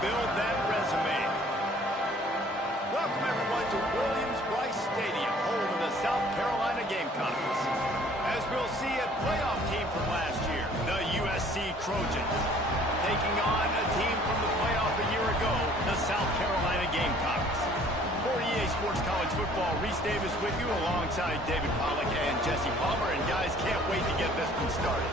build that resume. Welcome, everyone, to Williams-Brice Stadium, home of the South Carolina Gamecocks. As we'll see, a playoff team from last year, the USC Trojans, taking on a team from the playoff a year ago, the South Carolina Gamecocks. For EA Sports College Football, Reese Davis with you alongside David Pollack and Jesse Palmer. And guys, can't wait to get this one started.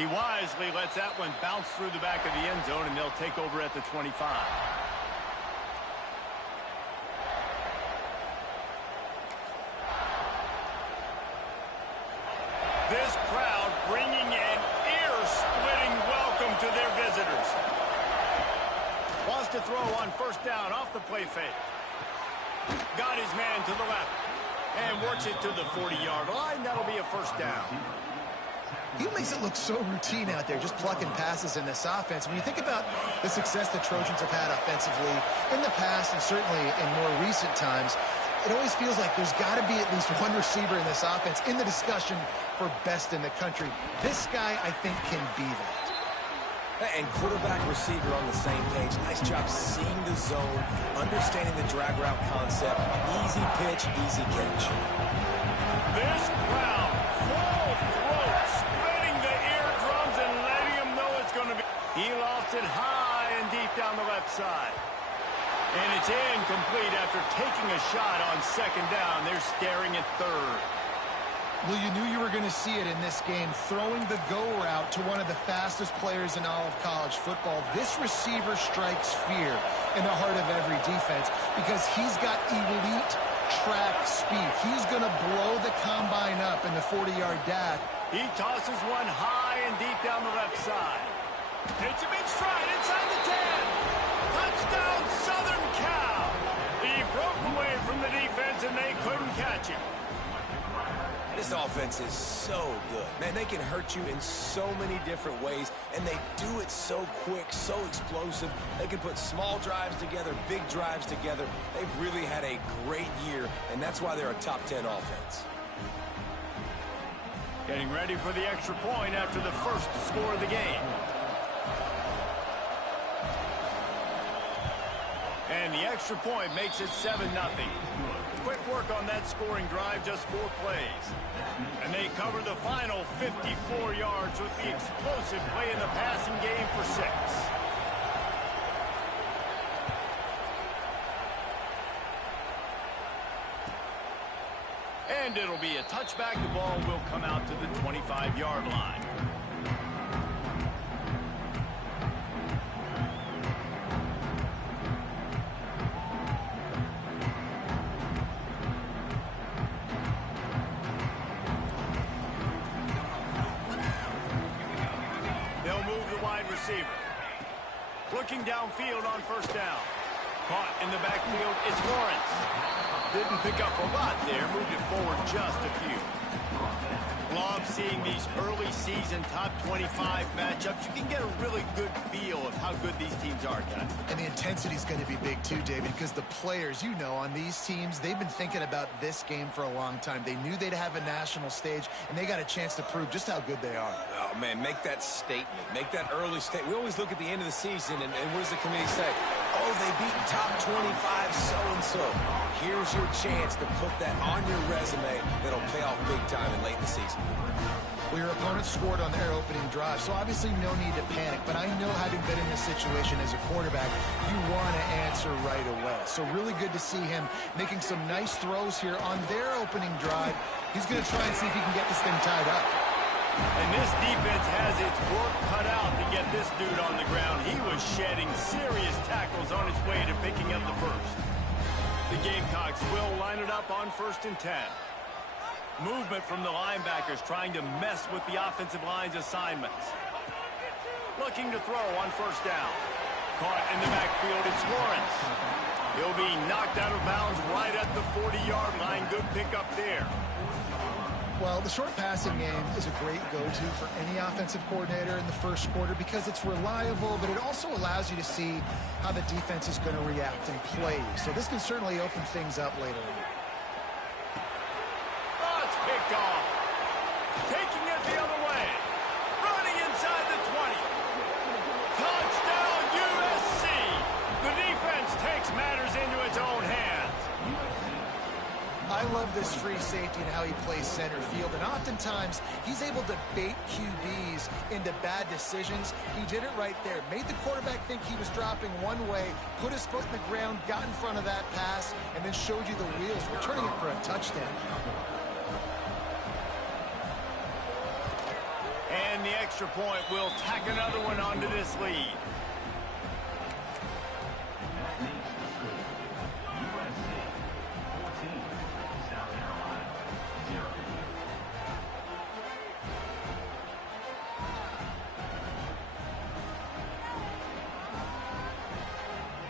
He wisely lets that one bounce through the back of the end zone, and they'll take over at the 25. This crowd bringing an ear-splitting welcome to their visitors. Wants to throw on first down off the play fake. Got his man to the left and works it to the 40-yard line. That'll be a first down. He makes it look so routine out there, just plucking passes in this offense. When you think about the success the Trojans have had offensively in the past and certainly in more recent times, it always feels like there's got to be at least one receiver in this offense in the discussion for best in the country. This guy, I think, can be that. And quarterback receiver on the same page. Nice job seeing the zone, understanding the drag route concept. Easy pitch, easy catch. This crowd, full throat, splitting the eardrums and letting them know it's going to be. He lost it high and deep down the left side. And it's incomplete after taking a shot on second down. They're staring at third. Well, you knew you were going to see it in this game, throwing the go route to one of the fastest players in all of college football. This receiver strikes fear in the heart of every defense because he's got elite track speed. He's going to blow the combine up in the 40-yard dash. He tosses one high and deep down the left side. Hits him in stride inside the 10. Touchdown, Southern Cal. He broke away from the defense and they couldn't catch him. This offense is so good. Man, they can hurt you in so many different ways, and they do it so quick, so explosive. They can put small drives together, big drives together. They've really had a great year, and that's why they're a top 10 offense. Getting ready for the extra point after the first score of the game. And the extra point makes it 7-0. Quick work on that scoring drive, just 4 plays. And they cover the final 54 yards with the explosive play in the passing game for 6. And it'll be a touchback. The ball will come out to the 25-yard line. Receiver. Looking downfield on first down. Caught in the backfield, it's Lawrence. Didn't pick up a lot there, moved it forward just a few. Love seeing these early season top 25 matchups. You can get a really good feel of how good these teams are, guys. And the intensity is going to be big too, David, because the players, you know, on these teams, they've been thinking about this game for a long time. They knew they'd have a national stage, and they got a chance to prove just how good they are. Oh, man, make that statement. Make that early statement. We always look at the end of the season, and what does the committee say? Oh, they beat top 25 so-and-so. Here's your chance to put that on your resume that'll pay off big time in late in the season. Well, your opponent scored on their opening drive, so obviously no need to panic. But I know, having been in this situation as a quarterback, you want to answer right away. So really good to see him making some nice throws here on their opening drive. He's going to try and see if he can get this thing tied up. And this defense has its work cut out to get this dude on the ground. He was shedding serious tackles on his way to picking up the first. The Gamecocks will line it up on 1st and 10. Movement from the linebackers trying to mess with the offensive line's assignments. Looking to throw on first down. Caught in the backfield, it's Lawrence. He'll be knocked out of bounds right at the 40-yard line. Good pickup there. Well, the short passing game is a great go-to for any offensive coordinator in the first quarter because it's reliable, but it also allows you to see how the defense is going to react and play. So this can certainly open things up later on. Oh, it's picked off. Taking it the other way. Running inside the 20. Touchdown, USC. The defense takes matters into its own hands. I love this free safety and how he plays center field, and oftentimes he's able to bait QBs into bad decisions. He did it right there. Made the quarterback think he was dropping one way, put his foot in the ground, got in front of that pass, and then showed you the wheels, returning it for a touchdown. And the extra point will tack another one onto this lead.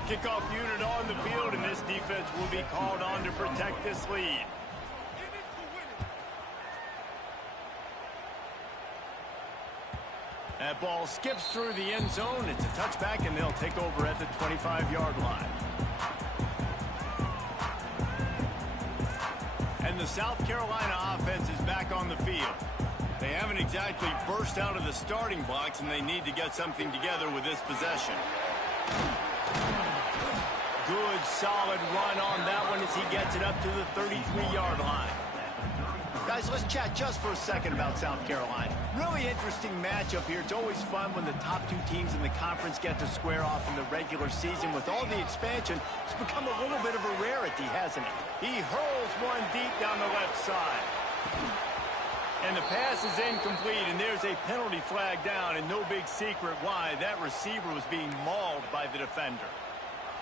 Kickoff unit on the field, and this defense will be called on to protect this lead. That ball skips through the end zone. It's a touchback, and they'll take over at the 25-yard line. And the South Carolina offense is back on the field. They haven't exactly burst out of the starting blocks, and they need to get something together with this possession. Good, solid run on that one as he gets it up to the 33-yard line. Guys, let's chat just for a second about South Carolina. Really interesting matchup here. It's always fun when the top two teams in the conference get to square off in the regular season. With all the expansion, it's become a little bit of a rarity, hasn't it? He hurls one deep down the left side. And the pass is incomplete, and there's a penalty flag down, and no big secret why. That receiver was being mauled by the defender.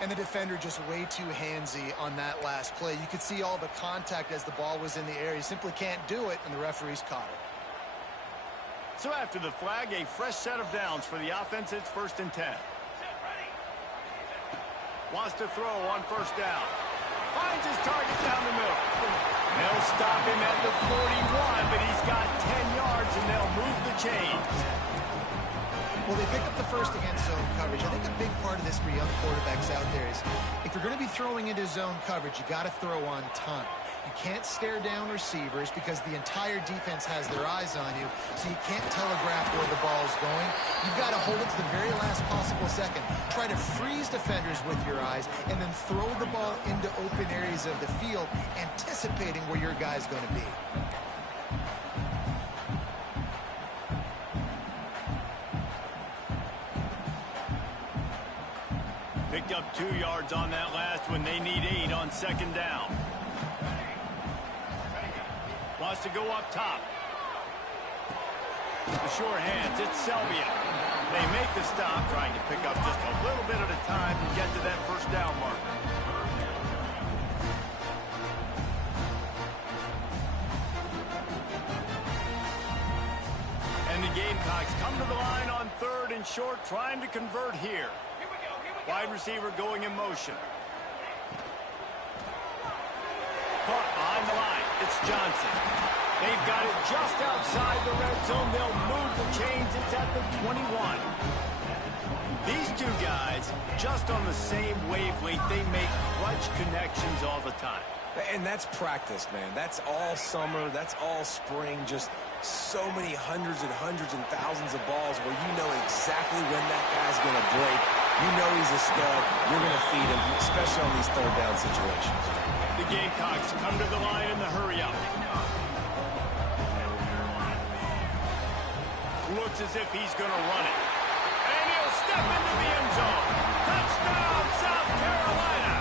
And the defender just way too handsy on that last play. You could see all the contact as the ball was in the air. He simply can't do it, and the referee's caught it. So after the flag, a fresh set of downs for the offense. It's 1st and 10. Wants to throw on first down. Finds his target down the middle. They'll stop him at the 41, but he's got 10 yards, and they'll move the chains. Well, they pick up the first against zone coverage. I think a big part of this for young quarterbacks out there is if you're going to be throwing into zone coverage, you got to throw on time. You can't stare down receivers because the entire defense has their eyes on you, so you can't telegraph where the ball's going. You've got to hold it to the very last possible second. Try to freeze defenders with your eyes and then throw the ball into open areas of the field, anticipating where your guy's going to be. Picked up 2 yards on that last one. They need 8 on second down. Wants to go up top. The sure hands, it's Selvia. They make the stop, trying to pick up just a little bit at a time to get to that first down marker. And the Gamecocks come to the line on 3rd and short, trying to convert here. Wide receiver going in motion. Caught behind the line. It's Johnson. They've got it just outside the red zone. They'll move the chains. It's at the 21. These two guys, just on the same wavelength, they make clutch connections all the time. And that's practice, man. That's all summer. That's all spring. Just so many hundreds and thousands of balls where you know exactly when that guy's going to break. You know he's a stud. You're going to feed him, especially on these 3rd down situations. The Gamecocks come to the line in the hurry-up. Looks as if he's going to run it. And he'll step into the end zone. Touchdown, South Carolina!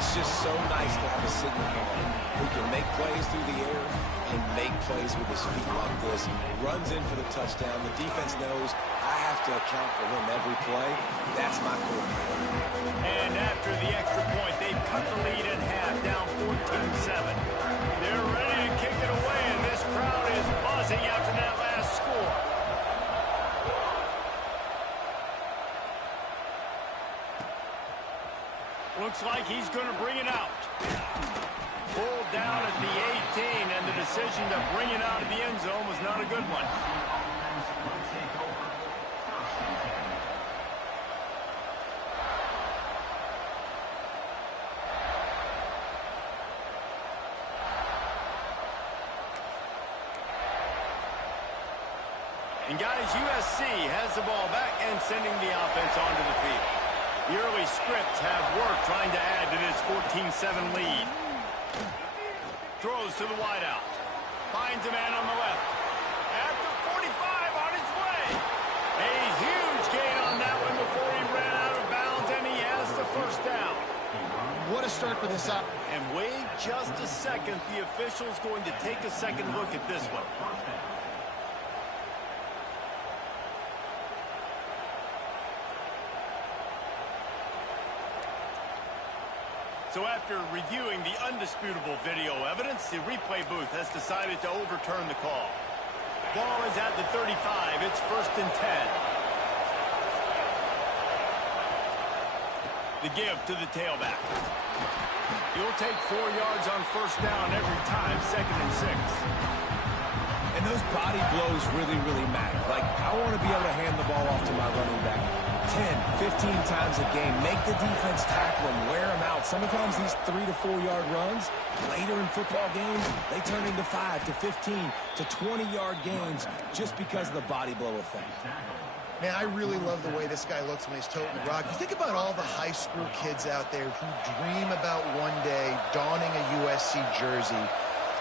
It's just so nice to have a signal ball who can make plays through the air and make plays with his feet like this. Runs in for the touchdown. The defense knows I have to account for him every play. That's my quarterback. And after the extra point, they've cut the lead in half, down 14-7. They're ready to kick it away, and this crowd is buzzing after that last score. Looks like he's going to bring it out. Pulled down at the 18, and the decision to bring it out of the end zone was not a good one. And guys, USC has the ball back and sending the offense onto the field. The early scripts have worked trying to add to this 14-7 lead. Throws to the wideout. Finds a man on the left. At the 45 on his way. A huge gain on that one before he ran out of bounds, and he has the first down. What a start for this up. And wait just a second. The official's going to take a second look at this one. So after reviewing the undisputable video evidence, the replay booth has decided to overturn the call. Ball is at the 35. It's 1st and 10. The give to the tailback. He'll take 4 yards on first down every time, 2nd and 6. And those body blows really, really matter. Like, I want to be able to hand the ball off to my running back 10, 15 times a game. Make the defense tackle him, wear him out. Sometimes these 3 to 4 yard runs, later in football games, they turn into 5 to 15 to 20 yard gains just because of the body blow effect. Man, I really love the way this guy looks when he's toting the rock. You think about all the high school kids out there who dream about one day donning a USC jersey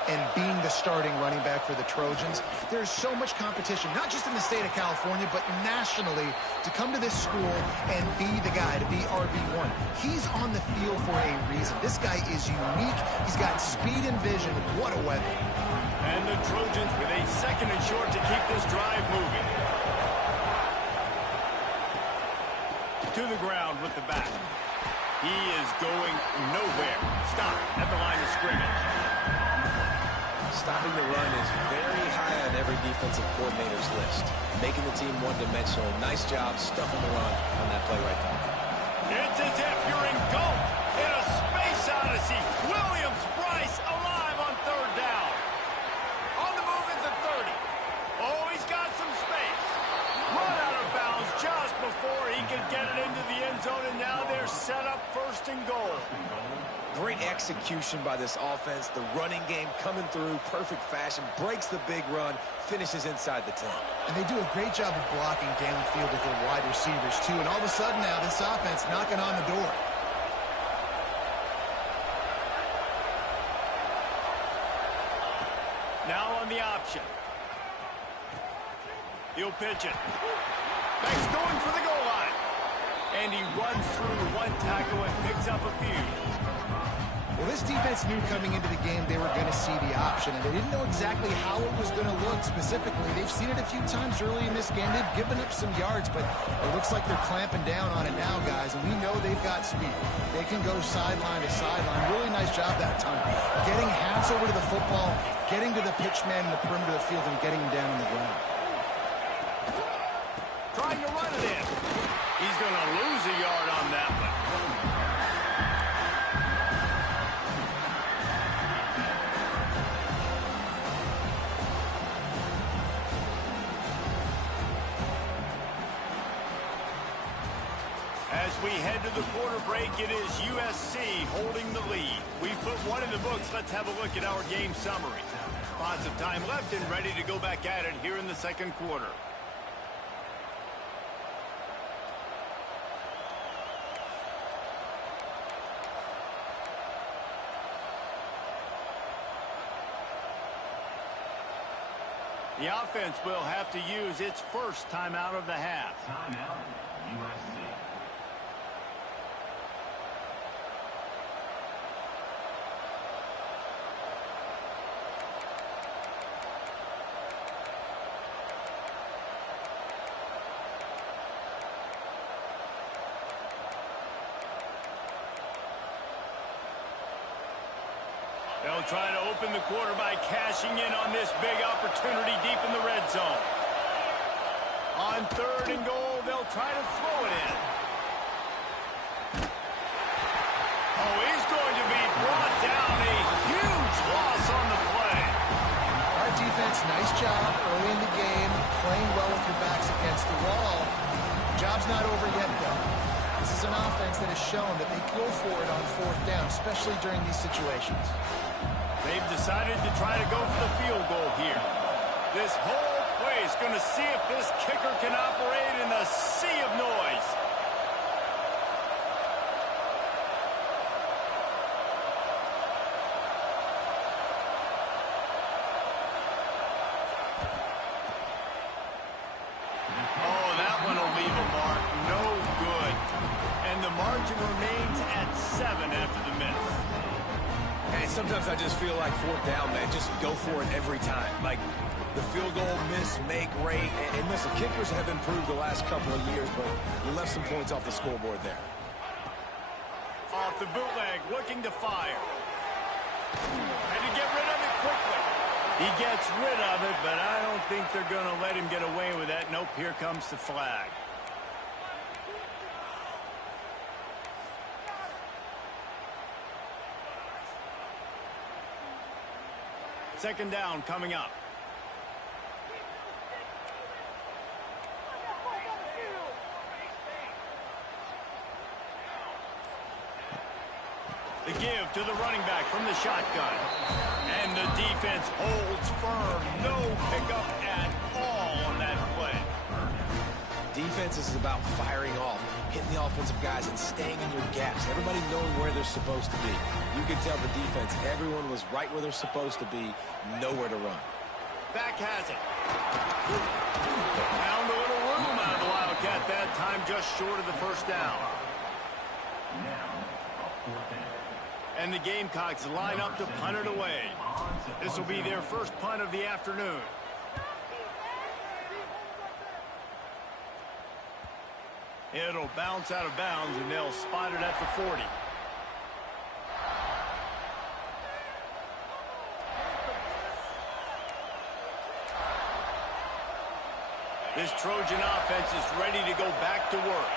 and being the starting running back for the Trojans. There's so much competition, not just in the state of California, but nationally, to come to this school and be the guy, to be RB1. He's on the field for a reason. This guy is unique. He's got speed and vision. What a weapon. And the Trojans with a 2nd and short to keep this drive moving. To the ground with the back. He is going nowhere. Stop at the line of scrimmage. Stopping the run is very high on every defensive coordinator's list. Making the team one-dimensional. Nice job stuffing the run on that play right there. It's as if you're engulfed in a space odyssey. Williams-Brice alive on 3rd down. On the move is the 30. Oh, he's got some space. Run out of bounds just before he could get it into the end zone, and now they're set up 1st and goal. Great execution by this offense. The running game coming through, perfect fashion, breaks the big run, finishes inside the 10. And they do a great job of blocking downfield with their wide receivers, too. And all of a sudden now, this offense knocking on the door. Now on the option. He'll pitch it. Max going for the goal line. And he runs through one tackle and picks up a few. Well, this defense knew coming into the game they were going to see the option, and they didn't know exactly how it was going to look specifically. They've seen it a few times early in this game. They've given up some yards, but it looks like they're clamping down on it now, guys, and we know they've got speed. They can go sideline to sideline. Really nice job that time. Getting hats over to the football, getting to the pitch man in the perimeter of the field, and getting him down on the ground. Trying to run it in. He's going to lose a yard on that one. As we head to the quarter break, it is USC holding the lead. We put one in the books. Let's have a look at our game summary. Lots of time left and ready to go back at it here in the 2nd quarter. The offense will have to use its first timeout of the half. Timeout, USC. try to open the quarter by cashing in on this big opportunity deep in the red zone. On 3rd and goal, they'll try to throw it in. Oh, he's going to be brought down. A huge loss on the play. All right, defense, nice job early in the game, playing well with your backs against the wall. Job's not over yet, though. This is an offense that has shown that they go for it on 4th down, especially during these situations. They've decided to try to go for the field goal here. This whole play is going to see if this kicker can operate in a sea of noise. Oh, that one will leave a mark. No good. And the margin remains at 7 after the miss. And sometimes I just feel like 4th down, man. Just go for it every time. Like the field goal, miss, make, rate. And listen, kickers have improved the last couple of years, but you left some points off the scoreboard there. Off the bootleg, looking to fire. And to get rid of it quickly. He gets rid of it, but I don't think they're going to let him get away with that. Nope, here comes the flag. Second down coming up. The give to the running back from the shotgun. And the defense holds firm. No pickup at all on that play. Defense is about firing off, hitting the offensive guys, and staying in your gaps. Everybody knowing where they're supposed to be. You can tell the defense, everyone was right where they're supposed to be, nowhere to run. Back has it. Found a little room out of the Wildcat that time, just short of the first down. And the Gamecocks line up to punt it away. This will be their first punt of the afternoon. It'll bounce out of bounds, and they'll spot it at the 40. This Trojan offense is ready to go back to work.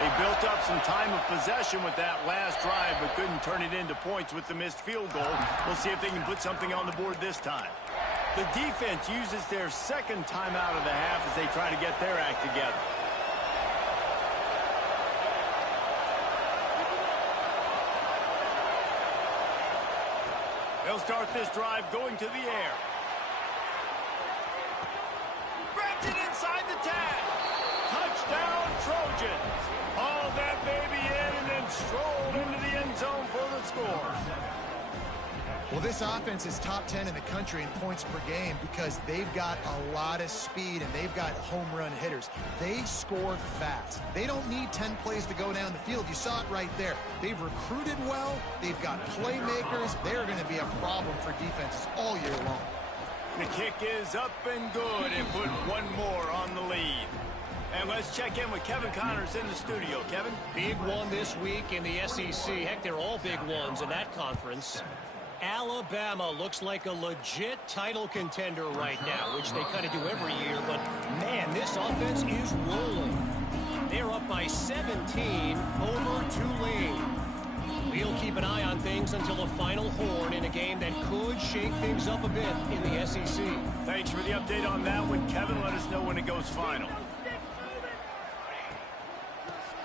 They built up some time of possession with that last drive, but couldn't turn it into points with the missed field goal. We'll see if they can put something on the board this time. The defense uses their second timeout of the half as they try to get their act together. They'll start this drive going to the air. Grabbed it inside the 10. Touchdown, Trojans. Hauled that baby in and then strolled into the end zone for the score. Well, this offense is top 10 in the country in points per game because they've got a lot of speed and they've got home run hitters. They score fast. They don't need 10 plays to go down the field. You saw it right there. They've recruited well. They've got playmakers. They're going to be a problem for defenses all year long. The kick is up and good, and put one more on the lead. And let's check in with Kevin Connors in the studio. Kevin? Big one this week in the SEC. Heck, they're all big ones in that conference. Alabama looks like a legit title contender right now, which they kind of do every year. But, man, this offense is rolling. They're up by 17 over Tulane. We'll keep an eye on things until the final horn in a game that could shake things up a bit in the SEC. Thanks for the update on that one, Kevin. Let us know when it goes final.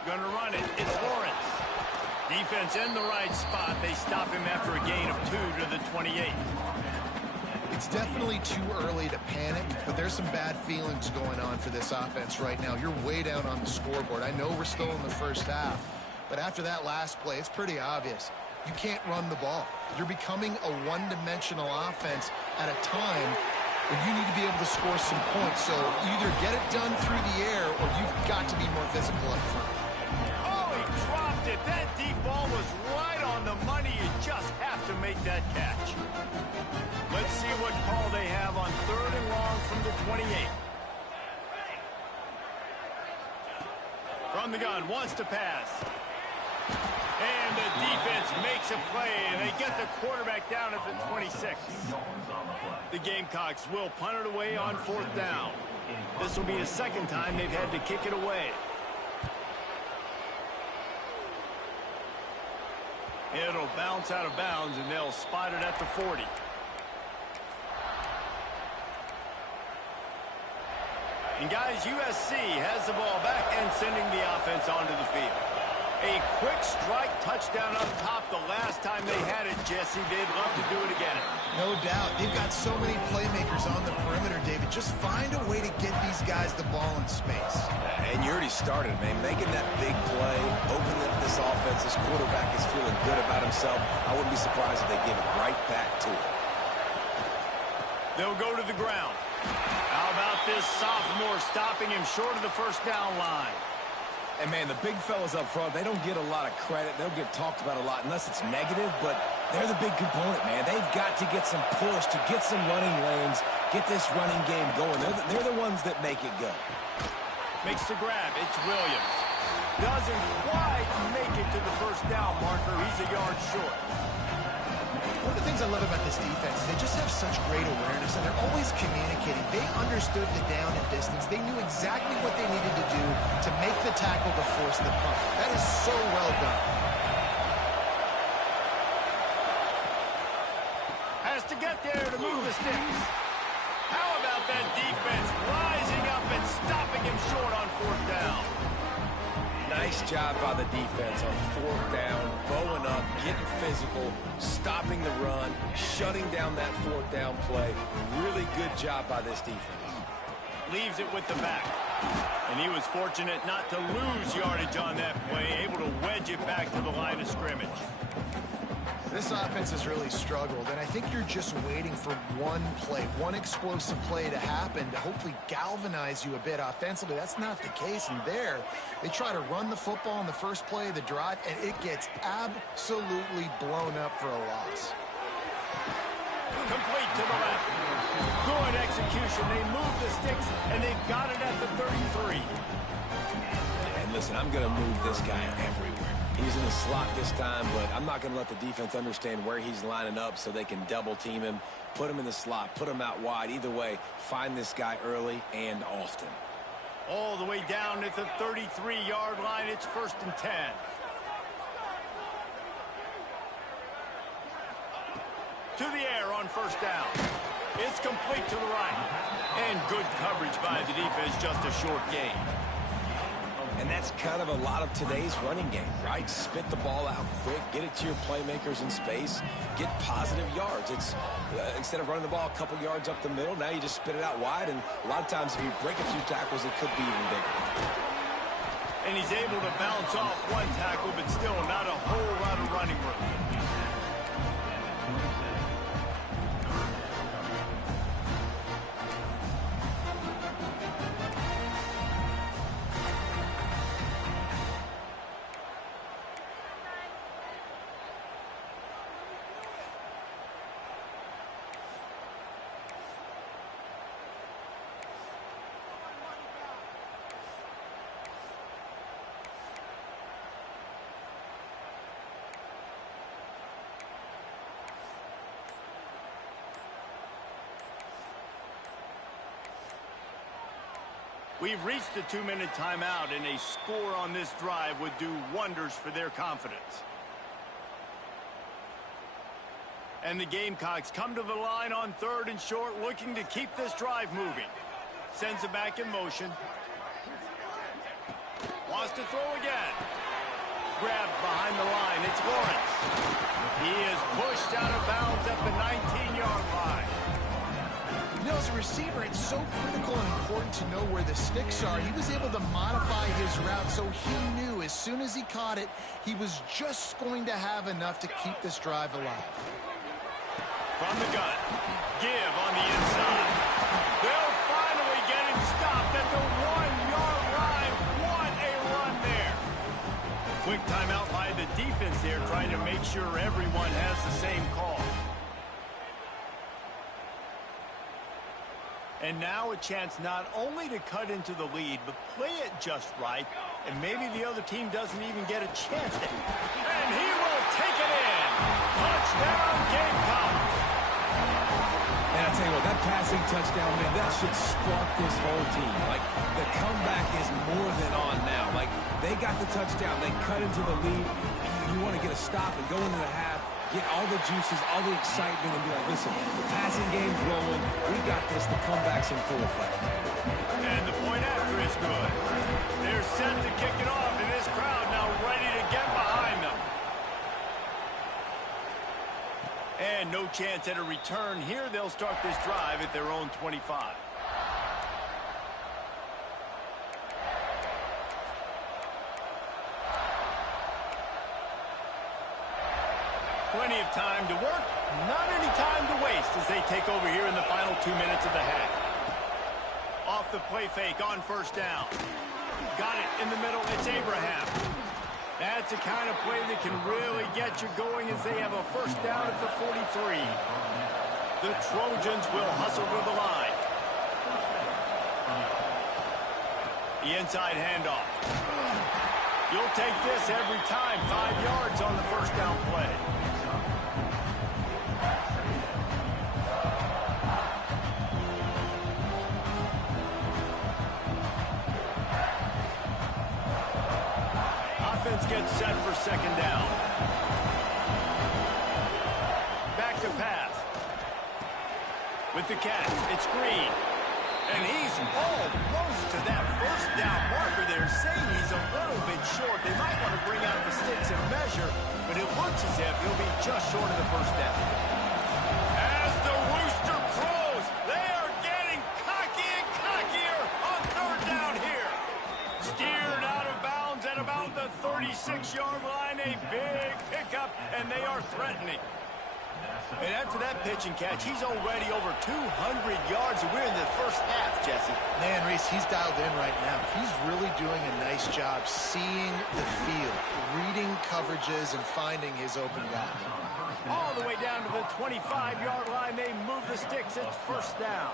Gonna run it. It's Lawrence. Defense in the right spot. They stop him after a gain of 2 to the 28. It's definitely too early to panic, but there's some bad feelings going on for this offense right now. You're way down on the scoreboard. I know we're still in the first half, but after that last play, it's pretty obvious. You can't run the ball. You're becoming a one-dimensional offense at a time when you need to be able to score some points. So either get it done through the air or you've got to be more physical up front. Dropped it. That deep ball was right on the money. You just have to make that catch. Let's see what call they have on 3rd and long from the 28. From the gun, wants to pass. And the defense makes a play, and they get the quarterback down at the 26. The Gamecocks will punt it away on 4th down. This will be the second time they've had to kick it away. It'll bounce out of bounds, and they'll spot it at the 40. And guys, USC has the ball back and sending the offense onto the field. A quick strike touchdown up top the last time they had it, Jesse. They'd love to do it again. No doubt. They've got so many playmakers on the perimeter, David. Just find a way to get these guys the ball in space. And you already started, man. Making that big play, opening up this offense. This quarterback is feeling good about himself. I wouldn't be surprised if they give it right back to him. They'll go to the ground. How about this sophomore stopping him short of the first down line? And, man, the big fellas up front, they don't get a lot of credit. They'll get talked about a lot unless it's negative, but they're the big component, man. They've got to get some push, to get some running lanes, get this running game going. They're the ones that make it go. Makes the grab. It's Williams. Doesn't quite make it to the first down marker. He's a yard short. One of the things I love about this defense is they just have such great awareness, and they're always communicating. They understood the down and distance. They knew exactly what they needed to do to make the tackle to force the punt. That is so well done. Has to get there to move the sticks. How about that defense rising up and stopping him short on 4th down? Nice job by the defense on 4th down, bowing up, getting physical, stopping the run, shutting down that 4th down play. Really good job by this defense. Leaves it with the back. And he was fortunate not to lose yardage on that play, able to wedge it back to the line of scrimmage. This offense has really struggled, and I think you're just waiting for one play, one explosive play to happen to hopefully galvanize you a bit offensively. That's not the case, and there, they try to run the football in the first play of the drive, and it gets absolutely blown up for a loss. Complete to the left. Good execution. They move the sticks, and they've got it at the 33. And listen, I'm going to move this guy everywhere. He's in the slot this time, but I'm not going to let the defense understand where he's lining up so they can double team him, put him in the slot, put him out wide. Either way, find this guy early and often. All the way down at the 33-yard line. It's 1st and 10. To the air on 1st down. It's complete to the right. And good coverage by the defense, just a short gain. And that's kind of a lot of today's running game, right? Spit the ball out quick, get it to your playmakers in space, get positive yards. It's instead of running the ball a couple yards up the middle, now you just spit it out wide, and a lot of times if you break a few tackles, it could be even bigger. And he's able to bounce off one tackle, but still not a whole lot of running room. We've reached a 2-minute timeout, and a score on this drive would do wonders for their confidence. And the Gamecocks come to the line on 3rd and short, looking to keep this drive moving. Sends it back in motion. Wants to throw again. Grabbed behind the line. It's Lawrence. He is pushed out of bounds at the 19-yard line. You know, as a receiver, it's so critical and important to know where the sticks are. He was able to modify his route, so he knew as soon as he caught it, he was just going to have enough to keep this drive alive. From the gun, give on the inside. They'll finally get him stopped at the 1-yard line. What a run there. Quick timeout by the defense there, trying to make sure everyone has the same call. And now a chance not only to cut into the lead, but play it just right. And maybe the other team doesn't even get a chance to. And he will take it in. Touchdown, Gamecocks. And I tell you what, that passing touchdown, man, that should spark this whole team. Like, the comeback is more than on now. Like, they got the touchdown. They cut into the lead. You want to get a stop and go into the half, get all the juices, all the excitement, and be like, listen, the passing game's rolling. We got this. The comeback's in full effect. And the point after is good. They're set to kick it off, and this crowd now ready to get behind them. And no chance at a return here. They'll start this drive at their own 25. Plenty of time to work, not any time to waste as they take over here in the final 2 minutes of the half. Off the play fake on first down. Got it in the middle. It's Abraham. That's the kind of play that can really get you going as they have a first down at the 43. The Trojans will hustle to the line. The inside handoff. You'll take this every time. 5 yards on the first down play. Gets set for second down. Back to pass. With the catch, it's Green. And he's almost to that first down marker. They're saying he's a little bit short. They might want to bring out the sticks and measure, but it looks as if he'll be just short of the first down. As the rooster crows, they are getting cocky and cockier on third down here. Steered out of bounds at about the 36-yard line. A big pickup, and they are threatening. And after that pitch and catch, he's already over 200 yards, and we're in the first half, Jesse. Man, Reese, he's dialed in right now. He's really doing a nice job seeing the field, reading coverages, and finding his open guy. All the way down to the 25-yard line. They move the sticks. It's first down.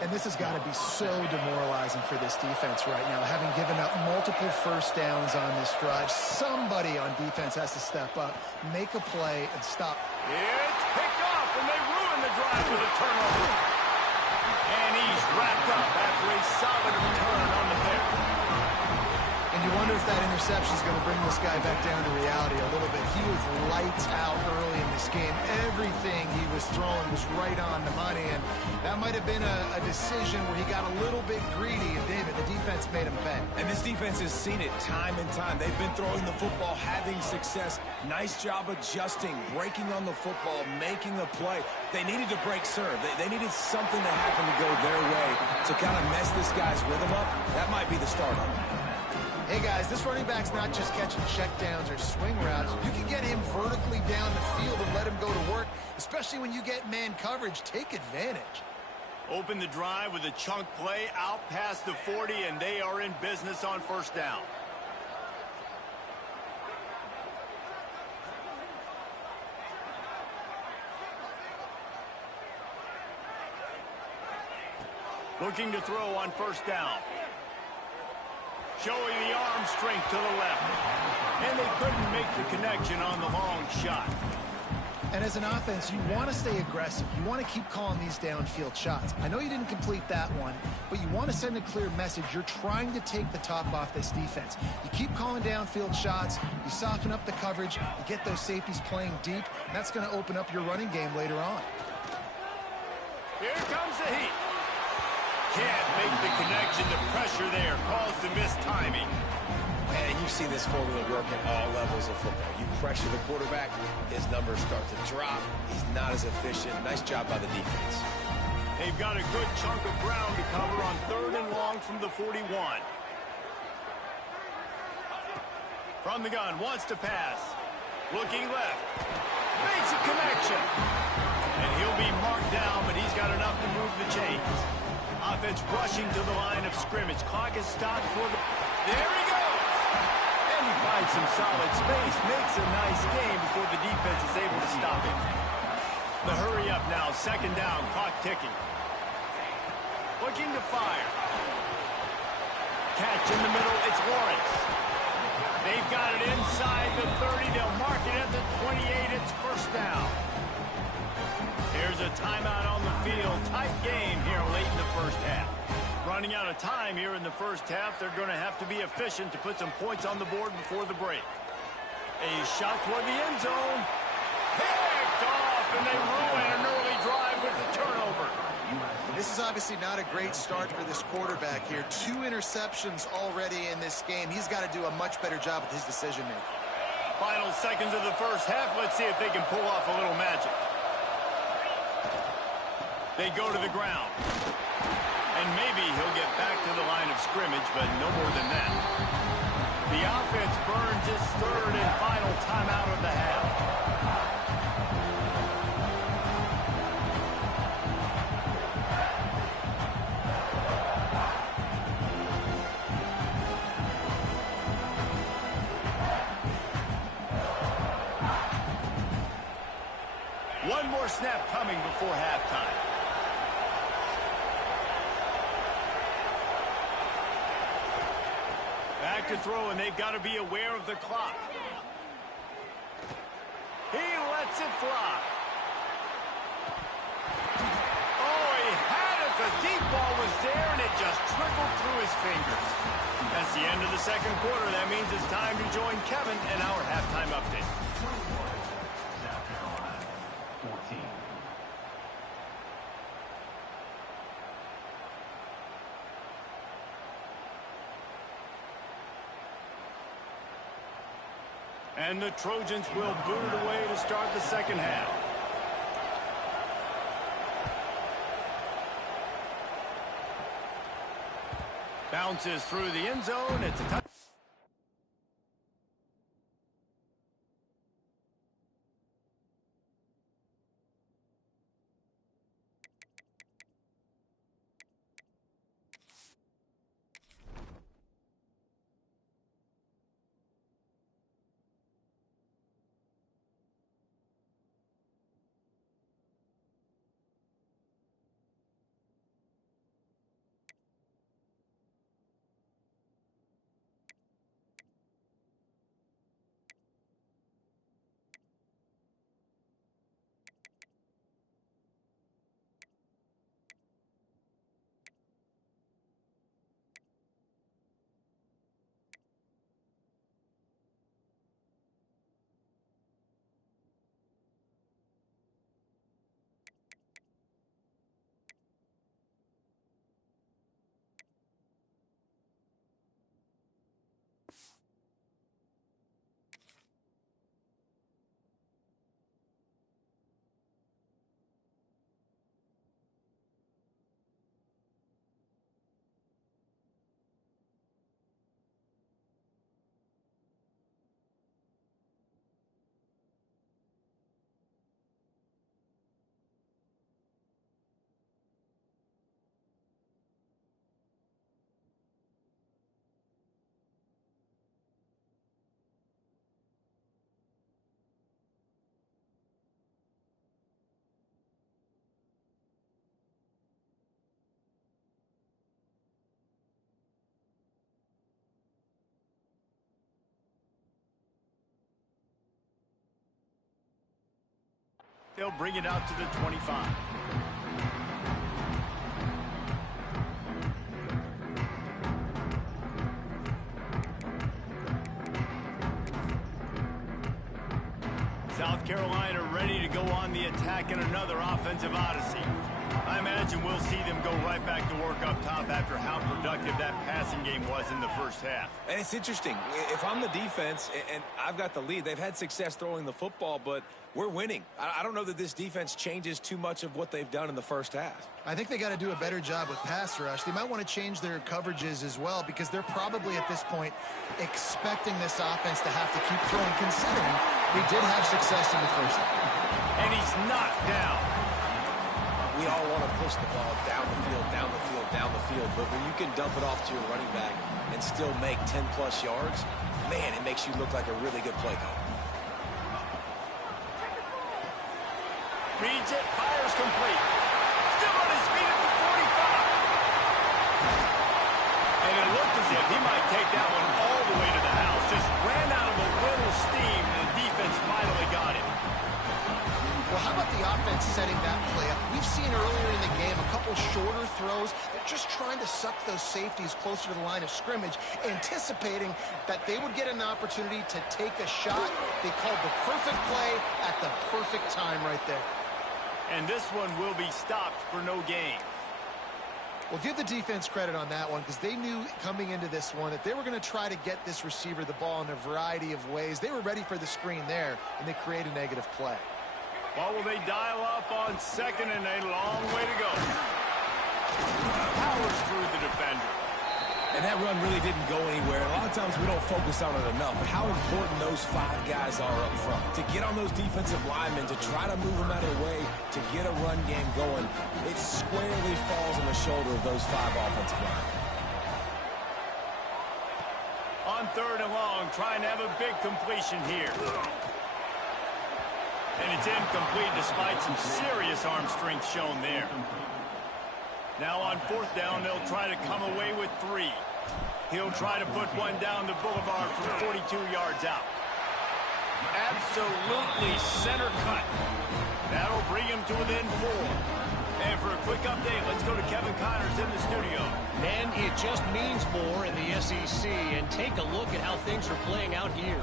And this has got to be so demoralizing for this defense right now, having given up multiple first downs on this drive. Somebody on defense has to step up, make a play, and stop. It's picked off, and they ruin the drive with a turnover. And he's wrapped up after a solid return on the pick. And you wonder if that interception is going to bring this guy back down to reality a little bit. He was lights out early in this game. Everything he was throwing was right on the money, and that might have been a decision where he got a little bit greedy, and David, the defense made him pay. And this defense has seen it time and time. They've been throwing the football, having success. Nice job adjusting, breaking on the football, making a play. They needed to break serve. They needed something to happen to go their way to kind of mess this guy's rhythm up. That might be the start of it. Hey, guys, this running back's not just catching checkdowns or swing routes. You can get him vertically down the field and let him go to work, especially when you get man coverage. Take advantage. Open the drive with a chunk play out past the 40, and they are in business on first down. Looking to throw on first down. Showing the arm strength to the left. And they couldn't make the connection on the long shot. And as an offense, you want to stay aggressive. You want to keep calling these downfield shots. I know you didn't complete that one, but you want to send a clear message. You're trying to take the top off this defense. You keep calling downfield shots. You soften up the coverage. You get those safeties playing deep. And that's going to open up your running game later on. Here comes the heat. Can't make the connection. The pressure there caused the missed timing. And you see this formula work at all levels of football. You pressure the quarterback, his numbers start to drop. He's not as efficient. Nice job by the defense. They've got a good chunk of ground to cover on third and long from the 41. From the gun, wants to pass. Looking left. Makes a connection. And he'll be marked down, but he's got enough to move the chains. Offense rushing to the line of scrimmage. Clock is stopped for the... There he goes! And he finds some solid space. Makes a nice game before the defense is able to stop him. The hurry up now. Second down. Clock ticking. Looking to fire. Catch in the middle. It's Lawrence. They've got it inside the 30. They'll mark it at the 28. It's first down. Here's a timeout on the field. Tight game here late in the first half. Running out of time here in the first half. They're going to have to be efficient to put some points on the board before the break. A shot toward the end zone. Picked off, and they ruin an early drive with the turnover. This is obviously not a great start for this quarterback here. 2 interceptions already in this game. He's got to do a much better job with his decision-making. Final seconds of the first half. Let's see if they can pull off a little magic. They go to the ground. And maybe he'll get back to the line of scrimmage, but no more than that. The offense burns its third and final timeout of the half. One more snap coming before halftime. Back to throw, and they've got to be aware of the clock. He lets it fly. Oh, he had it. The deep ball was there, and it just trickled through his fingers. That's the end of the second quarter. That means it's time to join Kevin and our halftime update. And the Trojans will boot it away to start the second half. Bounces through the end zone. It's a touchdown. They'll bring it out to the 25. South Carolina ready to go on the attack in another offensive odyssey. I imagine we'll see them go right back to work up top after how productive that passing game was in the first half. And it's interesting. If I'm the defense and I've got the lead, they've had success throwing the football, but we're winning. I don't know that this defense changes too much of what they've done in the first half. I think they got to do a better job with pass rush. They might want to change their coverages as well because they're probably at this point expecting this offense to have to keep throwing, considering they did have success in the first half. And he's knocked down. We all want to push the ball down the field, down the field, down the field, but when you can dump it off to your running back and still make 10-plus yards, man, it makes you look like a really good play call. Reads it, fires complete. Still on his feet at the 45. He might take that one all the way to the house. Just ran out of a little steam, and the defense finally got him. Well, how about the offense setting that play up? We've seen earlier in the game a couple shorter throws. They're just trying to suck those safeties closer to the line of scrimmage, anticipating that they would get an opportunity to take a shot. They called the perfect play at the perfect time right there. And this one will be stopped for no gain. Well, give the defense credit on that one because they knew coming into this one that they were going to try to get this receiver the ball in a variety of ways. They were ready for the screen there, and they create a negative play. Well, will they dial up on second and a long way to go? Powers through the defender. And that run really didn't go anywhere. A lot of times we don't focus on it enough, but how important those 5 guys are up front. To get on those defensive linemen, to try to move them out of the way, to get a run game going, it squarely falls on the shoulder of those 5 offensive linemen. On third and long, trying to have a big completion here. And it's incomplete despite some serious arm strength shown there. Now on fourth down, they'll try to come away with 3. He'll try to put one down the boulevard from 42 yards out. Absolutely center cut. That'll bring him to within 4. And for a quick update, let's go to Kevin Connors in the studio. Man, it just means more in the SEC. And take a look at how things are playing out here.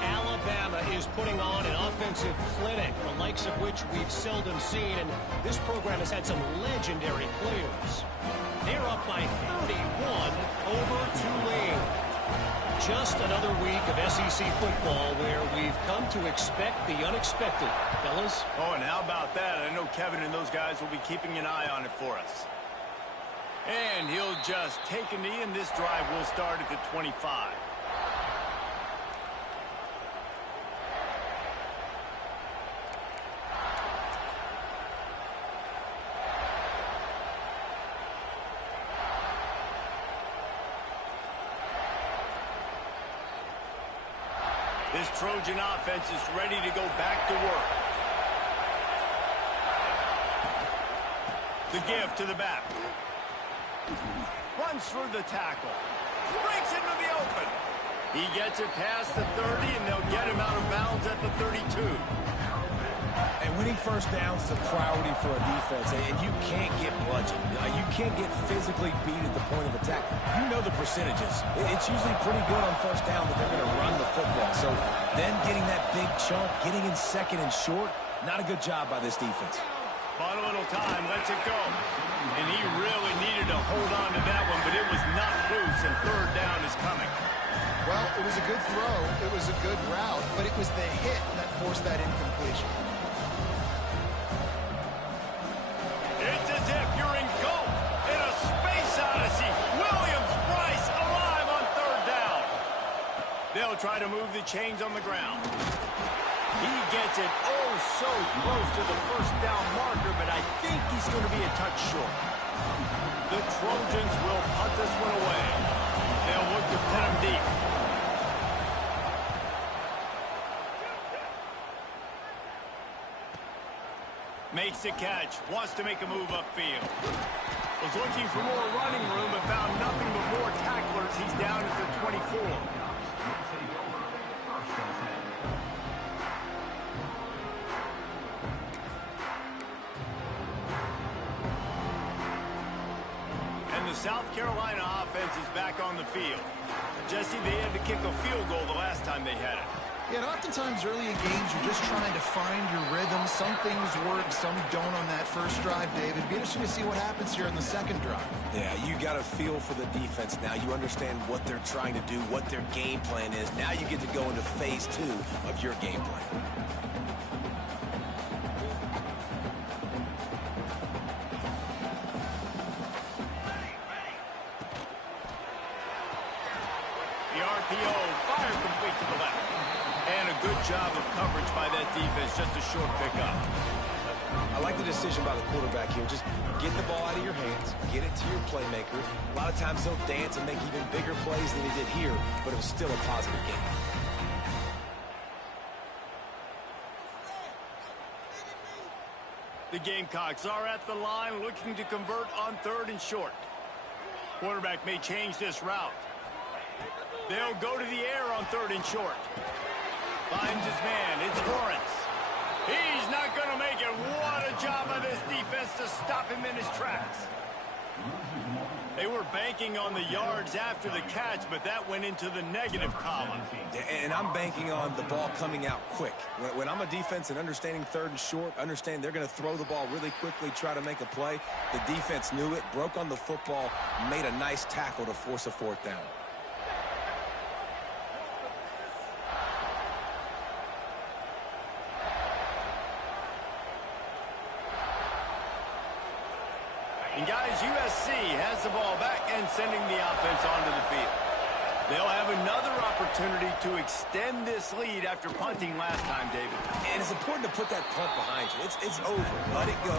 Alabama is putting on an offensive clinic, the likes of which we've seldom seen. And this program has had some legendary players. They're up by 31 over Tulane. Just another week of SEC football where we've come to expect the unexpected, fellas. Oh, and how about that? I know Kevin and those guys will be keeping an eye on it for us. And he'll just take a knee, and this drive will start at the 25. This Trojan offense is ready to go back to work. The give to the back. Runs through the tackle. Breaks into the open. He gets it past the 30, and they'll get him out of bounds at the 32. And winning first downs is a priority for a defense, and you can't get bludgeoned. You can't get physically beat at the point of attack. You know the percentages. It's usually pretty good on first down that they're going to run the football. So then getting that big chunk, getting in second and short, not a good job by this defense. Bought a little time, lets it go. And he really needed to hold on to that one, but it was not loose, and third down is coming. Well, it was a good throw. It was a good route, but it was the hit that forced that incompletion. It's as if you're engulfed in a space odyssey. Williams-Brice alive on third down. They'll try to move the chains on the ground. He gets it oh so close to the first down marker, but I think he's going to be a touch short. The Trojans will punt this one away. They'll look to pin him deep. Makes the catch. Wants to make a move upfield. Was looking for more running room, but found nothing but more tacklers. He's down at the 24. And the South Carolina offense is back on the field. Jesse, they had to kick a field goal the last time they had it. Yeah, and oftentimes early in games, you're just trying to find your rhythm. Some things work, some don't on that first drive, David. Be interesting to see what happens here in the second drive. Yeah, you got a feel for the defense now. You understand what they're trying to do, what their game plan is. Now you get to go into phase 2 of your game plan. The RPO, fire complete to the left. And a good job of coverage by that defense, just a short pickup. I like the decision by the quarterback here. Just get the ball out of your hands, get it to your playmaker. A lot of times he'll dance and make even bigger plays than he did here, but it was still a positive game. The Gamecocks are at the line looking to convert on third and short. Quarterback may change this route. They'll go to the air on 3rd and short. Finds his man. It's Lawrence. He's not going to make it. What a job by this defense to stop him in his tracks. They were banking on the yards after the catch, but that went into the negative column. And I'm banking on the ball coming out quick. When I'm a defense and understanding 3rd and short, understand they're going to throw the ball really quickly, try to make a play. The defense knew it, broke on the football, made a nice tackle to force a 4th down. And guys, USC has the ball back and sending the offense onto the field. They'll have another opportunity to extend this lead after punting last time, David. And it's important to put that punt behind you. It's over. Let it go.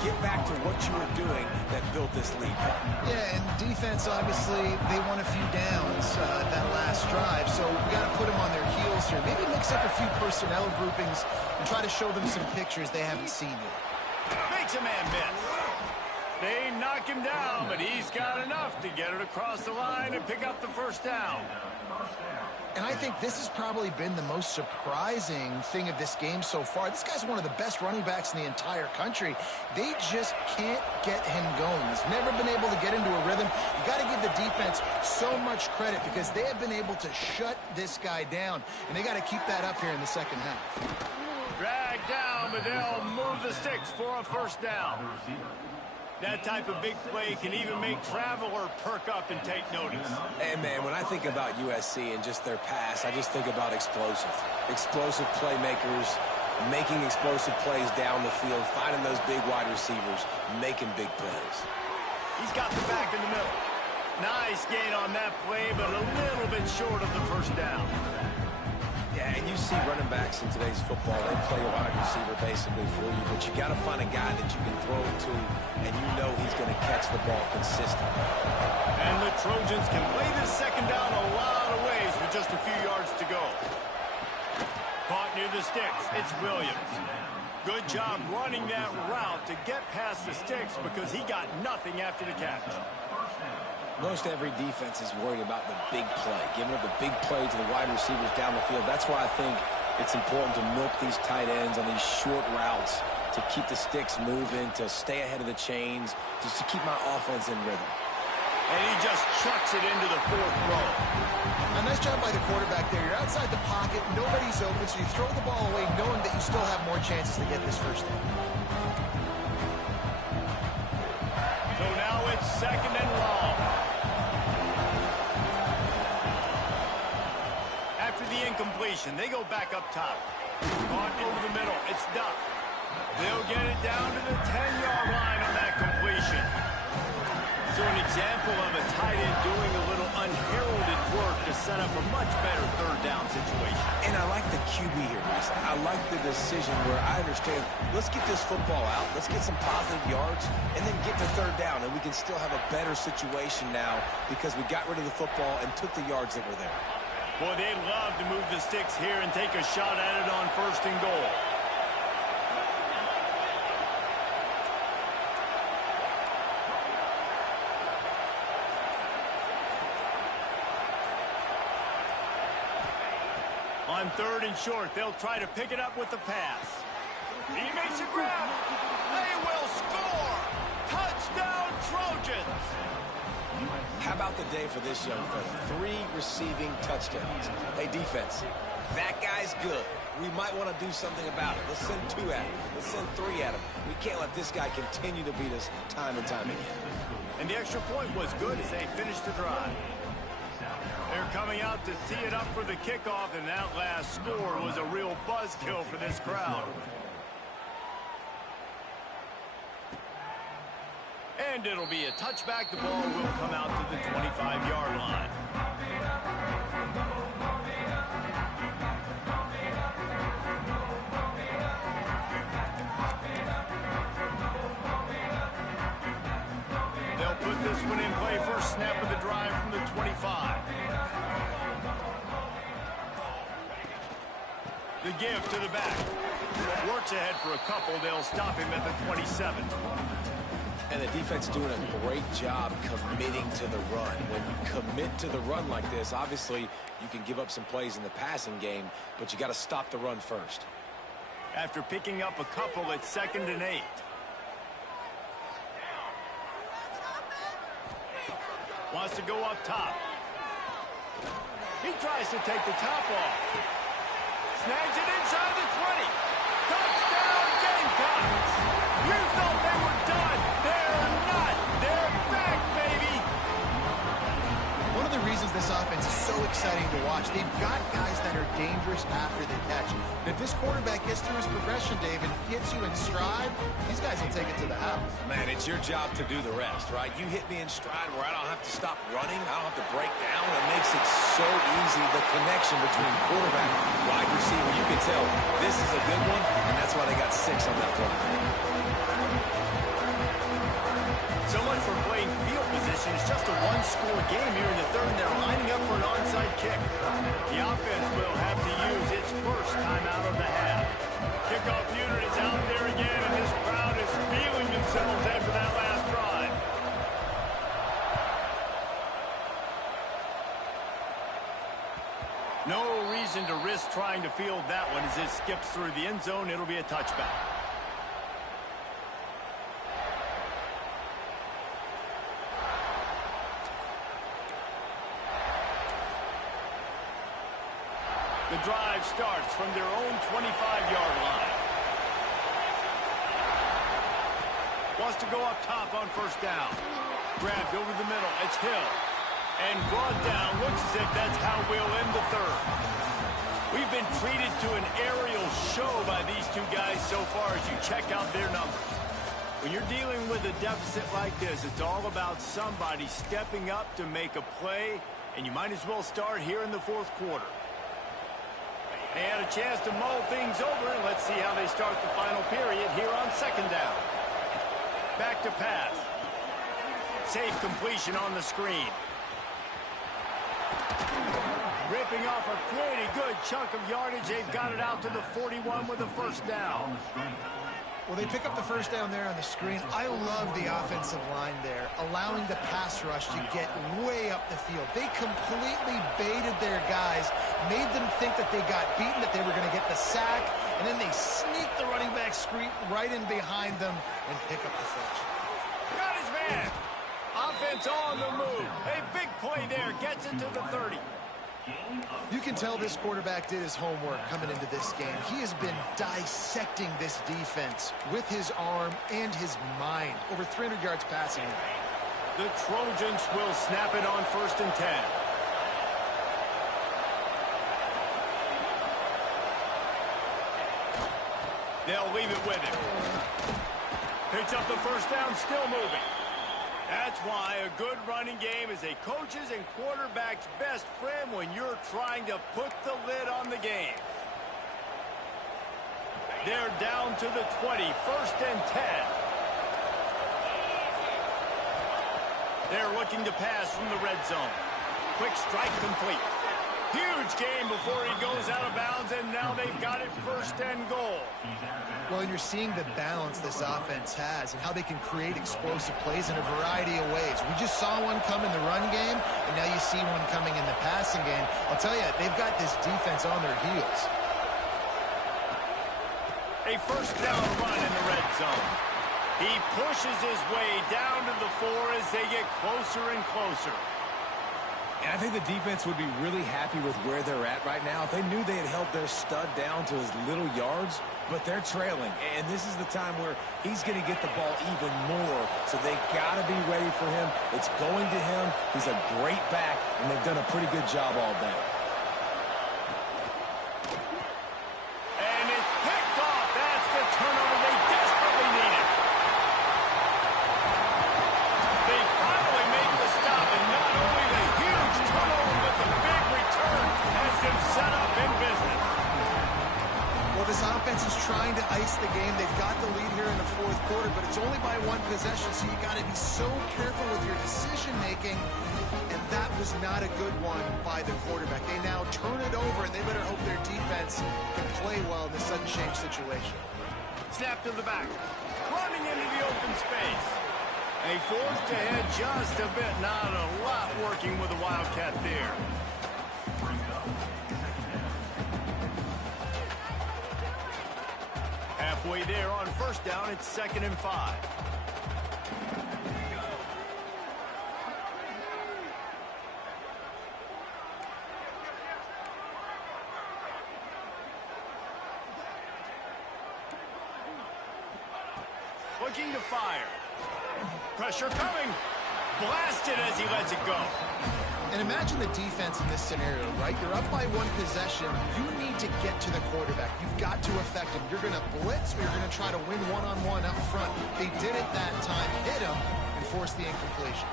Get back to what you were doing that built this lead. Yeah, and defense, obviously, they won a few downs that last drive, so we got to put them on their heels here. Maybe mix up a few personnel groupings and try to show them some pictures they haven't seen yet. Makes a man miss. They knock him down, but he's got enough to get it across the line and pick up the 1st down. And I think this has probably been the most surprising thing of this game so far. This guy's one of the best running backs in the entire country. They just can't get him going. He's never been able to get into a rhythm. You got to give the defense so much credit because they have been able to shut this guy down, and they got to keep that up here in the 2nd half. Dragged down, but they'll move the sticks for a 1st down. That type of big play can even make Traveler perk up and take notice. And, man, when I think about USC and just their pass, I just think about explosive. Explosive playmakers, making explosive plays down the field, finding those big wide receivers, making big plays. He's got the back in the middle. Nice gain on that play, but a little bit short of the 1st down. Yeah, and you see running backs in today's football, they play a wide receiver basically for you, but you got to find a guy that you can throw it to, and you know he's going to catch the ball consistently. And the Trojans can play this 2nd down a lot of ways with just a few yards to go. Caught near the sticks, it's Williams. Good job running that route to get past the sticks because he got nothing after the catch. Most every defense is worried about the big play, giving up the big play to the wide receivers down the field. That's why I think it's important to milk these tight ends on these short routes to keep the sticks moving, to stay ahead of the chains, just to keep my offense in rhythm. And he just chucks it into the 4th row. A nice job by the quarterback there. You're outside the pocket, nobody's open, so you throw the ball away knowing that you still have more chances to get this 1st down. So now it's 2nd and long. After the incompletion, they go back up top. Caught over the middle. It's Duff. They'll get it down to the 10-yard line on that completion. So an example of a tight end doing a little unheralded work to set up a much better 3rd down situation. And I like the QB here, guys. I like the decision where I understand, let's get this football out, let's get some positive yards, and then get to 3rd down, and we can still have a better situation now because we got rid of the football and took the yards that were there. Boy, they'd love to move the sticks here and take a shot at it on 1st and goal. On 3rd and short, they'll try to pick it up with the pass. He makes a grab. They will score. Touchdown, Trojans. How about the day for this young fella? 3 receiving touchdowns. Hey, defense, that guy's good. We might want to do something about it. Let's send 2 at him. Let's send 3 at him. We can't let this guy continue to beat us time and time again. And the extra point was good as they finished the drive. They're coming out to tee it up for the kickoff, and that last score was a real buzzkill for this crowd. And it'll be a touchback. The ball will come out to the 25-yard line. They'll put this one in play first snap of the drive from the 25. The give to the back. Works ahead for a couple. They'll stop him at the 27. And the defense doing a great job committing to the run. When you commit to the run like this, obviously you can give up some plays in the passing game, but you got to stop the run first. After picking up a couple, it's 2nd and 8. Wants to go up top. He tries to take the top off. Snags it inside the 20. Touchdown, Gamecocks! You thought they were done. They're not. They're back, baby. One of the reasons this offense is so exciting to watch, they've got guys that are dangerous after the catch. And if this quarterback gets through his progression, David, gets you in stride, these guys will take it to the house. Man, it's your job to do the rest, right? You hit me in stride where I don't have to stop running. I don't have to break down. It makes it so easy, the connection between quarterback and wide receiver. You can tell this is a good one, and that's why they got 6 on that play. So much for playing field position. It's just a one-score game here in the 3rd, and they're lining up for an onside kick. The offense will have to use its first timeout of the half. Kickoff unit is out there again, and this crowd is feeling themselves after that last drive. No reason to risk trying to field that one as it skips through the end zone. It'll be a touchback. The drive starts from their own 25-yard line. Wants to go up top on 1st down. Grabbed over the middle. It's Hill. And brought down. Looks as if that's how we'll end the 3rd. We've been treated to an aerial show by these two guys so far as you check out their numbers. When you're dealing with a deficit like this, it's all about somebody stepping up to make a play, and you might as well start here in the 4th quarter. They had a chance to mull things over, and let's see how they start the final period here on 2nd down. Back to pass. Safe completion on the screen. Ripping off a pretty good chunk of yardage. They've got it out to the 41 with a 1st down. Well, they pick up the 1st down there on the screen. I love the offensive line there, allowing the pass rush to get way up the field. They completely baited their guys, made them think that they got beaten, that they were going to get the sack, and then they sneak the running back screen right in behind them and pick up the first. Got his man. Offense on the move. A big play there. Gets it to the 30. You can tell this quarterback did his homework coming into this game. He has been dissecting this defense with his arm and his mind. Over 300 yards passing. The Trojans will snap it on 1st and 10. They'll leave it with him. Picks up the 1st down, still moving. That's why a good running game is a coach's and quarterback's best friend when you're trying to put the lid on the game. They're down to the 20, 1st and 10. They're looking to pass from the red zone. Quick strike complete. Huge game before he goes out of bounds, and now they've got it 1st and goal. Well, and you're seeing the balance this offense has and how they can create explosive plays in a variety of ways. We just saw one come in the run game, and now you see one coming in the passing game. I'll tell you, they've got this defense on their heels. A 1st down run in the red zone. He pushes his way down to the 4 as they get closer and closer. And I think the defense would be really happy with where they're at right now. If they knew they had held their stud down to his little yards, but they're trailing. And this is the time where he's going to get the ball even more. So they got to be ready for him. It's going to him. He's a great back, and they've done a pretty good job all day. And it's picked off. That's the turnover they desperately needed. They finally make the stop, and not only the huge turnover, but the big return has them set up in business. Well, this offense is trying to ice the game. They've got the lead here in the 4th quarter, but it's only by 1 possession, so you got to be so careful with your decision-making, and that was not a good one by the quarterback. They now turn it over, and they better hope their defense can play well in this sudden change situation. Snap to the back. Running into the open space. They forced ahead just a bit. Not a lot working with the Wildcat there. Halfway there on first down, it's 2nd and 5. Looking to fire. Pressure coming. Blasted as he lets it go. And imagine the defense in this scenario, right? You're up by one possession. You need to get to the quarterback. You've got to affect him. You're going to blitz or you're going to try to win one-on-one up front. They did it that time, hit him, and forced the incompletion.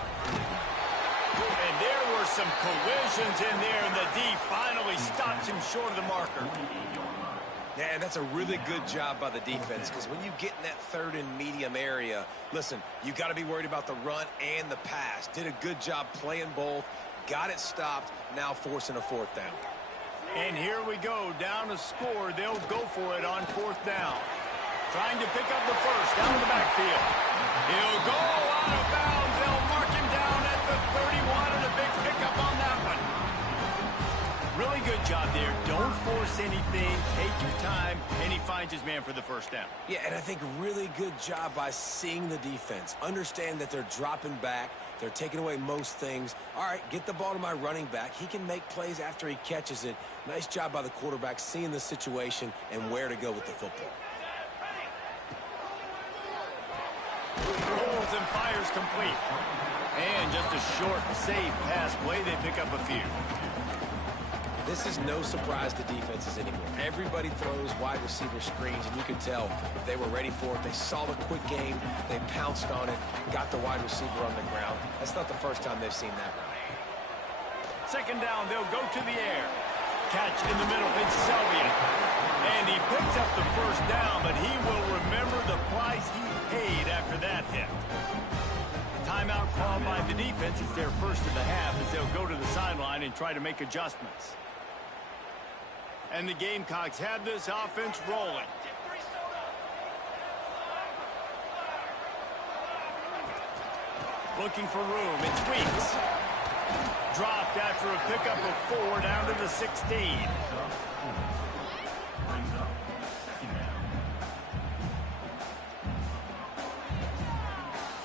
And there were some collisions in there, and the D finally stops him short of the marker. Yeah, and that's a really good job by the defense, because when you get in that 3rd and medium area, listen, you got to be worried about the run and the pass. Did a good job playing both, got it stopped, now forcing a 4th down. And here we go, down to score. They'll go for it on 4th down. Trying to pick up the first, down in the backfield. He'll go out of bounds. They'll mark him down at the 31, and a big pickup on that one. Really good job there. Don't force anything. Take your time. And he finds his man for the first down. Yeah, and I think really good job by seeing the defense. Understand that they're dropping back. They're taking away most things. All right, get the ball to my running back. He can make plays after he catches it. Nice job by the quarterback seeing the situation and where to go with the football. Rolls and fires complete. And just a short, safe pass play. They pick up a few. This is no surprise to defenses anymore. Everybody throws wide receiver screens, and you can tell they were ready for it. They saw the quick game. They pounced on it, got the wide receiver on the ground. That's not the first time they've seen that. 2nd down, they'll go to the air. Catch in the middle, it's Selvia. And he picks up the first down, but he will remember the price he paid after that hit. Timeout called by the defense. It's their first of the half as they'll go to the sideline and try to make adjustments. And the Gamecocks have this offense rolling. Looking for room. It's Weeks. Dropped after a pickup of 4 down to the 16.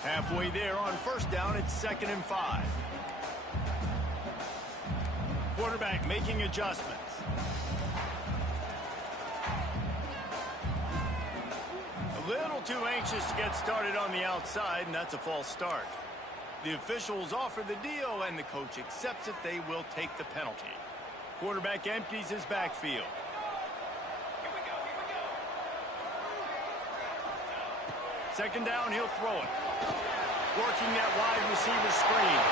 Halfway there on first down, it's 2nd and 5. Quarterback making adjustments. A little too anxious to get started on the outside, and that's a false start. The officials offer the deal, and the coach accepts it. They will take the penalty. Quarterback empties his backfield. Second down, he'll throw it. Working that wide receiver screen.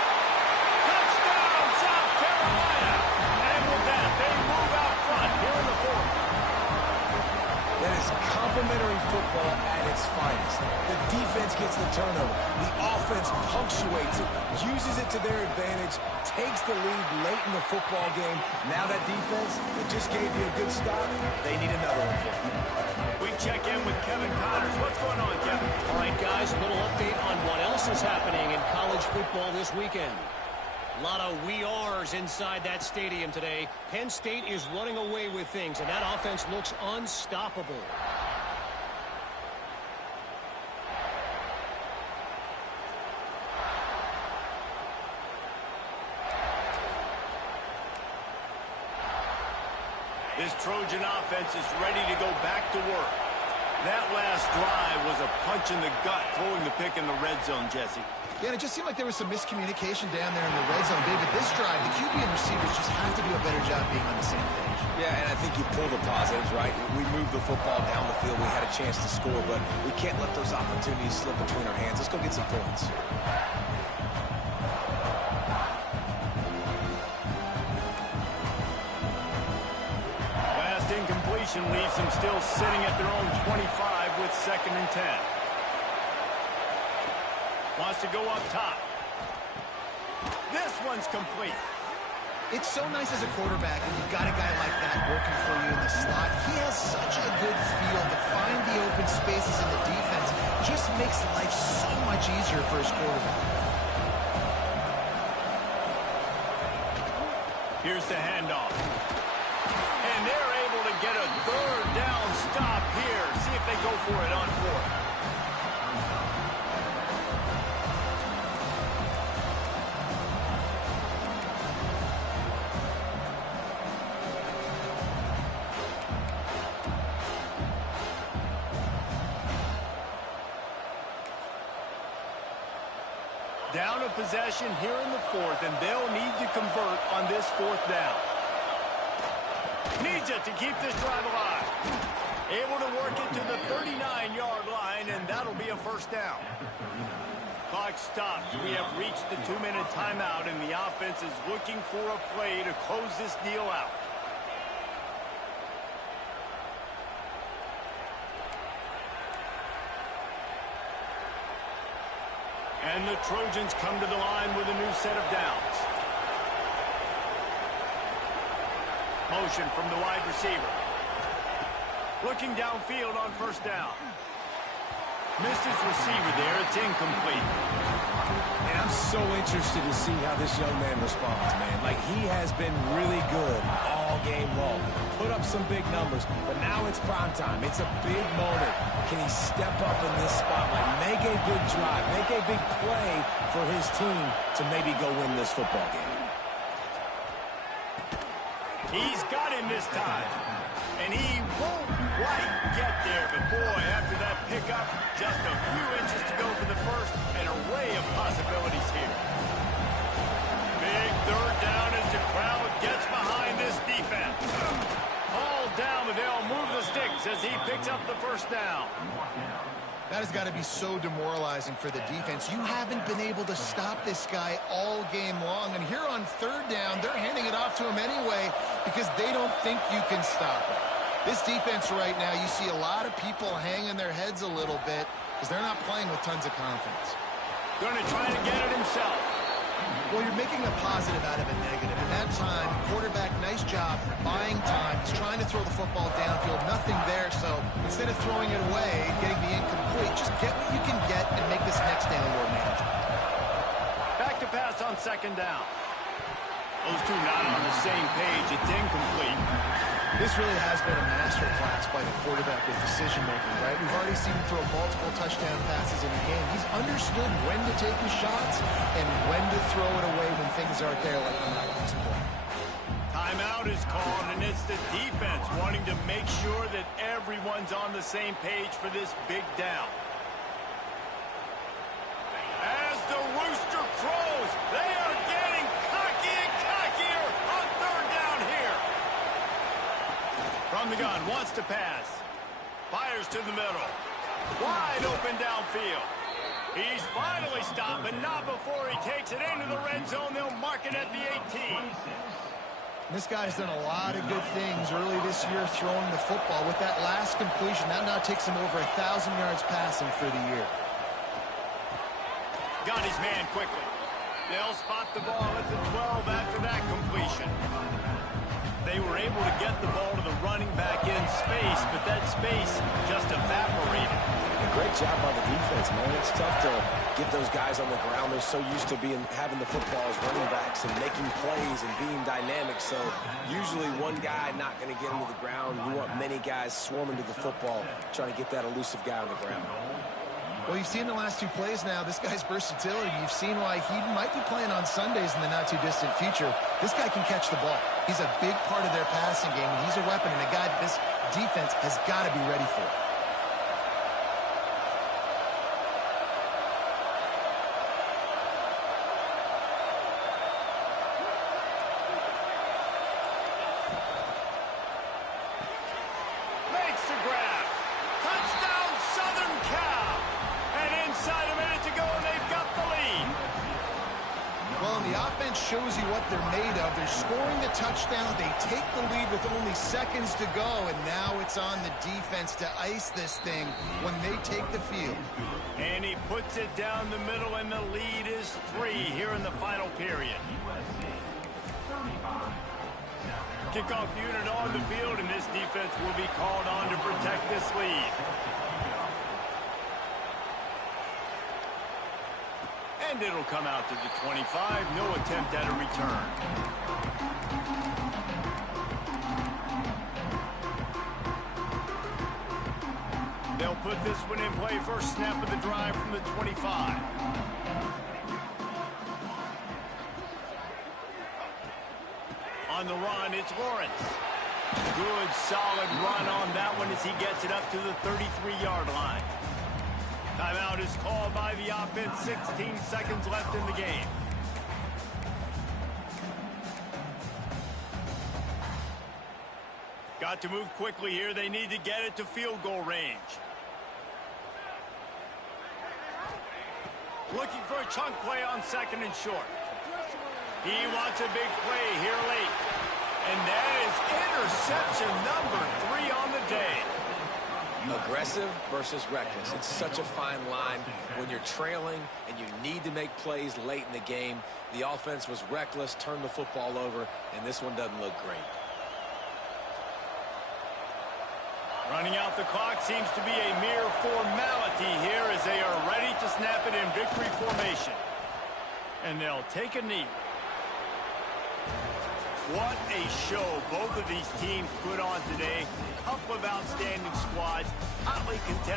Touchdown, South Carolina! And with that, they move out front here in the 4th. That is complementary football at its finest. The defense gets the turnover. The offense punctuates it, uses it to their advantage, takes the lead late in the football game. Now that defense, it just gave you a good start. They need another one for you. We check in with Kevin Connors. What's going on, Kevin? All right, guys, a little update on what else is happening in college football this weekend. A lot of we ares inside that stadium today. Penn State is running away with things, and that offense looks unstoppable. This Trojan offense is ready to go back to work. That last drive was a punch in the gut, throwing the pick in the red zone, Jesse. Yeah, and it just seemed like there was some miscommunication down there in the red zone, David. This drive, the QB and receivers just have to do a better job being on the same page. Yeah, and I think you pull the positives, right? We moved the football down the field. We had a chance to score, but we can't let those opportunities slip between our hands. Let's go get some points. Last incompletion leaves them still sitting at their own 25 with 2nd and 10. Wants to go up top. This one's complete. It's so nice as a quarterback when you've got a guy like that working for you in the slot. He has such a good feel to find the open spaces in the defense. Just makes life so much easier for his quarterback. Here's the handoff. And they're able to get a third down stop here. See if they go for it on fourth. Down a possession here in the fourth, and they'll need to convert on this fourth down. Needs it to keep this drive alive. Able to work it to the 39-yard line, and that'll be a first down. Clock stops. We have reached the 2-minute timeout, and the offense is looking for a play to close this deal out. And the Trojans come to the line with a new set of downs. Motion from the wide receiver. Looking downfield on first down. Missed his receiver there. It's incomplete. And I'm so interested to see how this young man responds, man. Like, he has been really good all game long. Put up some big numbers, but now it's prime time. It's a big moment. Can he step up in this spotlight, make a big drive, make a big play for his team to maybe go win this football game? He's got him this time. And he won't quite get there. But, boy, after that pickup, just a few inches to go for the first. An array of possibilities here. Big third down as the crowd gets behind this defense. All down, but they'll move the sticks as he picks up the first down. That has got to be so demoralizing for the defense. You haven't been able to stop this guy all game long. And here on third down, they're handing it off to him anyway because they don't think you can stop it. This defense right now, you see a lot of people hanging their heads a little bit because they're not playing with tons of confidence. Going to try to get it himself. Well, you're making a positive out of a negative. In that time, quarterback, nice job, buying time. He's trying to throw the football downfield. Nothing there, so instead of throwing it away and getting the incomplete, just get what you can get and make this next down more manageable. Back to pass on second down. Those two not on the same page. It's incomplete. This really has been a masterclass by the quarterback with decision-making, right? We've already seen him throw multiple touchdown passes in the game. He's understood when to take his shots and when to throw it away when things aren't there, like on that last play. Timeout is called, and it's the defense wanting to make sure that everyone's on the same page for this big down. As the rooster crows, they are getting cocky and cockier on third down here. From the gun, wants to pass. Fires to the middle. Wide open downfield. He's finally stopped, but not before he takes it into the red zone. They'll mark it at the 18. This guy's done a lot of good things early this year throwing the football. With that last completion, that now takes him over 1,000 yards passing for the year. Got his man quickly. They'll spot the ball at the 12 after that completion. They were able to get the ball to the running back in space, but that space just evaporated. A great job by the defense, man. It's tough to get those guys on the ground. They're so used to having the football as running backs and making plays and being dynamic. So usually one guy not going to get into the ground. You want many guys swarming to the football, trying to get that elusive guy on the ground. Well, you've seen the last two plays now, this guy's versatility. You've seen why he might be playing on Sundays in the not-too-distant future. This guy can catch the ball. He's a big part of their passing game, and he's a weapon and a guy that this defense has got to be ready for. Makes the grab. Touchdown, Southern Cal. And inside a minute to go, and they've got the lead. Well, and the offense shows you what they're made of. They're scoring the touchdown. They take the lead with only seconds to go, and now it's on the defense to ice this thing when they take the field. And he puts it down the middle, and the lead is 3 here in the final period. Kickoff unit on the field, and this defense will be called on to protect this lead. And it'll come out to the 25. No attempt at a return. They'll put this one in play. First snap of the drive from the 25. On the run, it's Lawrence. Good, solid run on that one as he gets it up to the 33-yard line. Timeout is called by the offense. 16 seconds left in the game. Got to move quickly here. They need to get it to field goal range. Looking for a chunk play on second and short. He wants a big play here late. And that is interception number 3 on the day. Aggressive versus reckless. It's such a fine line when you're trailing and you need to make plays late in the game. The offense was reckless, turned the football over, and this one doesn't look great. Running out the clock seems to be a mere formality here as they are ready to snap it in victory formation. And they'll take a knee. What a show both of these teams put on today. A couple of outstanding squads, hotly contested.